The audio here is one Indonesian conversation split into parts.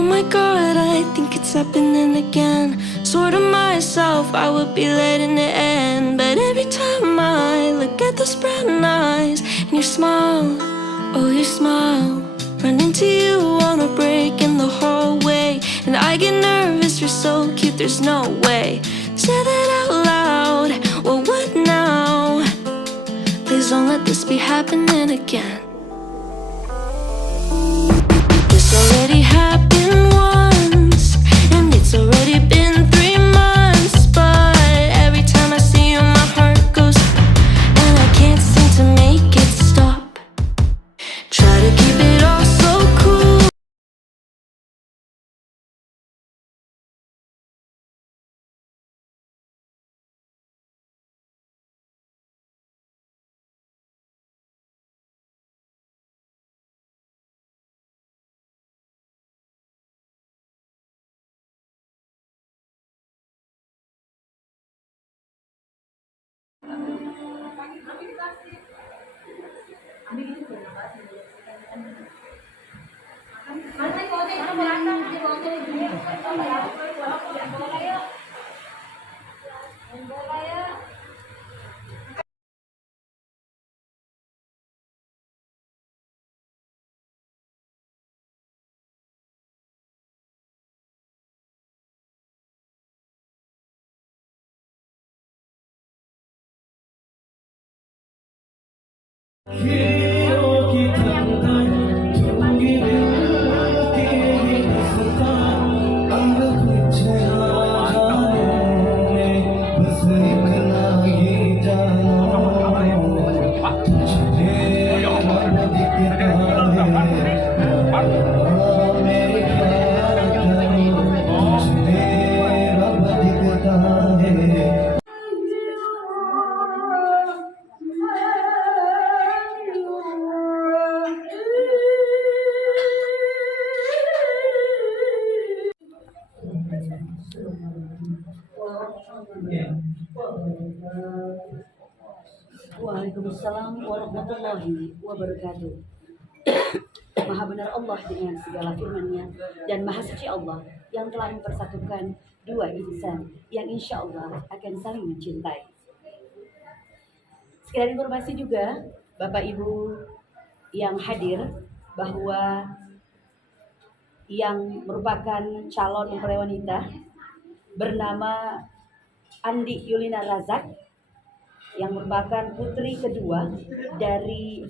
Oh my God, I think it's happening again. Swore to myself I would be letting it end, but every time I look at those brown eyes and your smile, oh your smile, run into you on a break in the hallway, and I get nervous, you're so cute, there's no way. Say that out loud, well what now? Please don't let this be happening again. This already happened once, and it's already been 3 months, but every time I see you my heart goes, and I can't seem to make it stop. Try to keep it all so cool. Waalaikumsalam warahmatullahi wabarakatuh. Maha benar Allah dengan segala firman-Nya, dan maha suci Allah yang telah mempersatukan dua insan yang insya Allah akan saling mencintai. Sekalian informasi juga Bapak Ibu yang hadir bahwa yang merupakan calon mempelai wanita bernama Andi Yulina Razak, yang merupakan putri kedua dari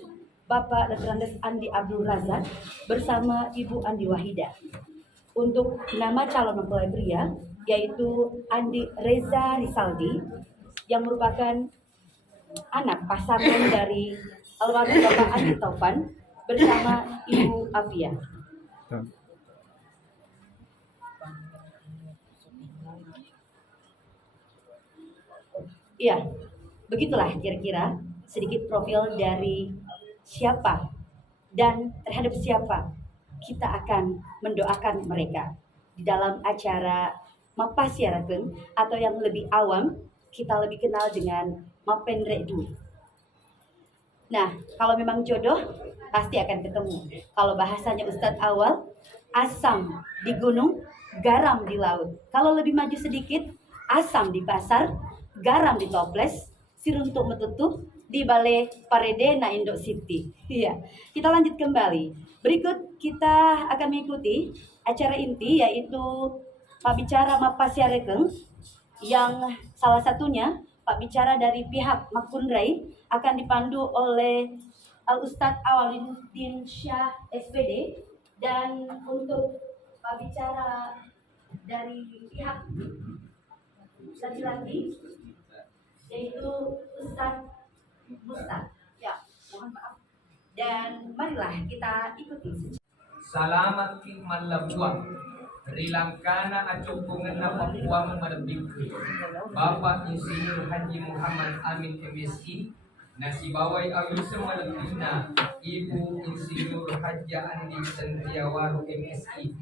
Bapak Dr. Andes Andi Abdul Razak bersama Ibu Andi Wahida. Untuk nama calon mempelai pria yaitu Andi Reza Risaldi, yang merupakan anak pasangan dari almarhum Bapak Andi Taufan bersama Ibu Afia. Iya, begitulah kira-kira sedikit profil dari siapa dan terhadap siapa kita akan mendoakan mereka di dalam acara Mapasiarakeun, atau yang lebih awam kita lebih kenal dengan Mapendredu. Nah, kalau memang jodoh pasti akan ketemu. Kalau bahasanya Ustadz awal, asam di gunung, garam di laut. Kalau lebih maju sedikit, asam di pasar, garam di toples, siruntuk metutup di Balai Parede na Indo City. Iya, kita lanjut kembali. Berikut kita akan mengikuti acara inti, yaitu Pak Bicara Mapasiarakeun, yang salah satunya Pak Bicara dari pihak Makunrai akan dipandu oleh Al-Ustadz Awaluddin Syah SPD, dan untuk Pak Bicara dari pihak laki-laki yaitu Ustadz Mustaq. Ya, mohon maaf. Dan marilah kita ikuti. Salamat king malabuang rilangkana acungkungan na Papua Madabingke Bapak Insinyur Haji Muhammad Amin MSI Nasibawai Awisa Malabina Ibu Insinyur Haji Andi Santriawaru MSI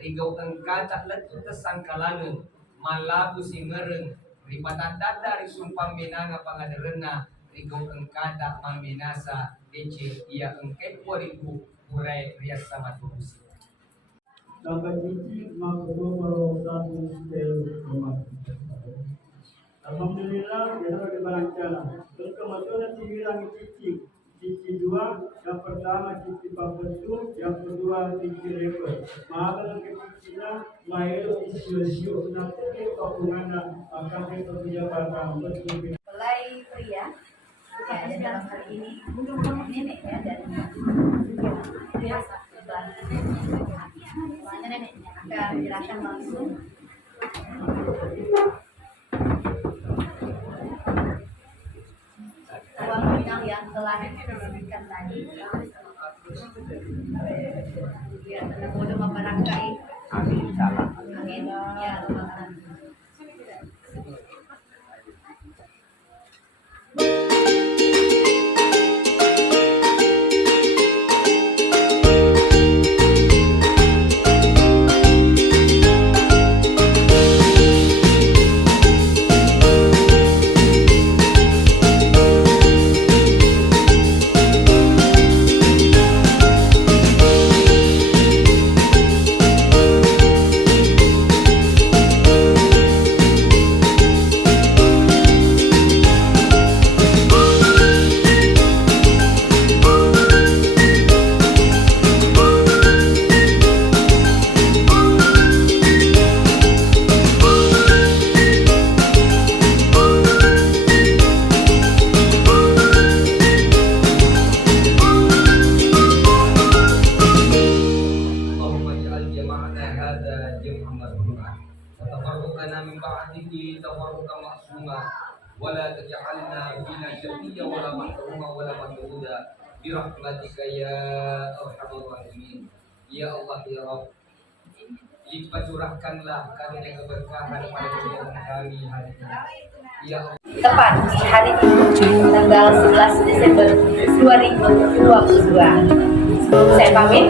Rigau Engkata Letu Tesangkalangan Malabu Singereng Ripatanda dari Sumpah Minanga Pangaderena Rigau Engkata Maminasa Ece Ia Engket 2000 Urai Rias sama Tubusi. sampai cici makro baru satu sel rumah. Alhamdulillah dia ada berancana. Kemudian dibilang cici dua, yang pertama cici papetu, yang kedua cici leper. Maka kecicinya mahir isu-isu nanti pakungan akan berjabatan betul. Mulai pria, ya, dan dalam hal ini untuk nenek ya, dan biasa mana neneknya akan menjelaskan langsung. Uang nominal yang telah disebutkan tadi, ya, tenang bodoh memberangkai. Amin. Ya, teman-teman. ولا تجعلنا فينا شقيا ولا محروما ولا مطرودا برحمتك يا ارحم الراحمين. Ya Allah ya Rabb, lipat curahkanlah karunia keberkahan pada kegiatan kami hari ini. Ya Allah. Tepat di hari ini tanggal 11 Desember 2022. Saya pamit.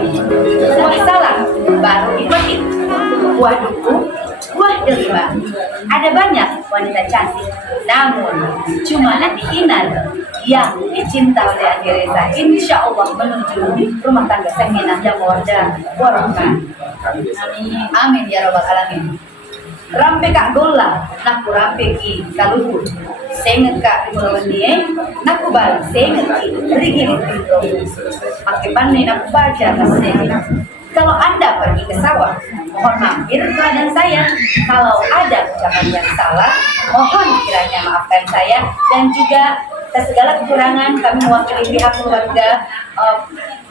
Wassalam. Baru dipetik buah duku, buah delima. Ada banyak wanita cantik, namun cuma Andi Inar yang dicinta oleh Andi Reza. Insya Allah menuju rumah tangga sakinah dan mawaddah warahmah. Amin. Amin ya rabbal alamin. Rampe kak gola, naku rampe ki kaluhur. Senget kak dimulawan dia, naku balik senget ki rigili pintu. Pakai pandai naku baca kasih. Kalau Anda pergi ke sawah, mohon mampir ke ladang saya. Kalau ada ucapan yang salah, mohon kiranya maafkan saya. Dan juga atas segala kekurangan kami mewakili pihak keluarga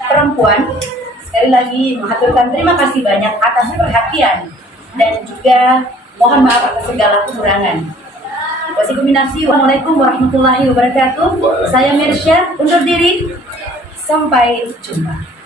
perempuan. Sekali lagi mengaturkan terima kasih banyak atas perhatian dan juga mohon maaf atas segala kekurangan. Wassalamualaikum warahmatullahi wabarakatuh. Saya Mirsya undur diri. Sampai jumpa.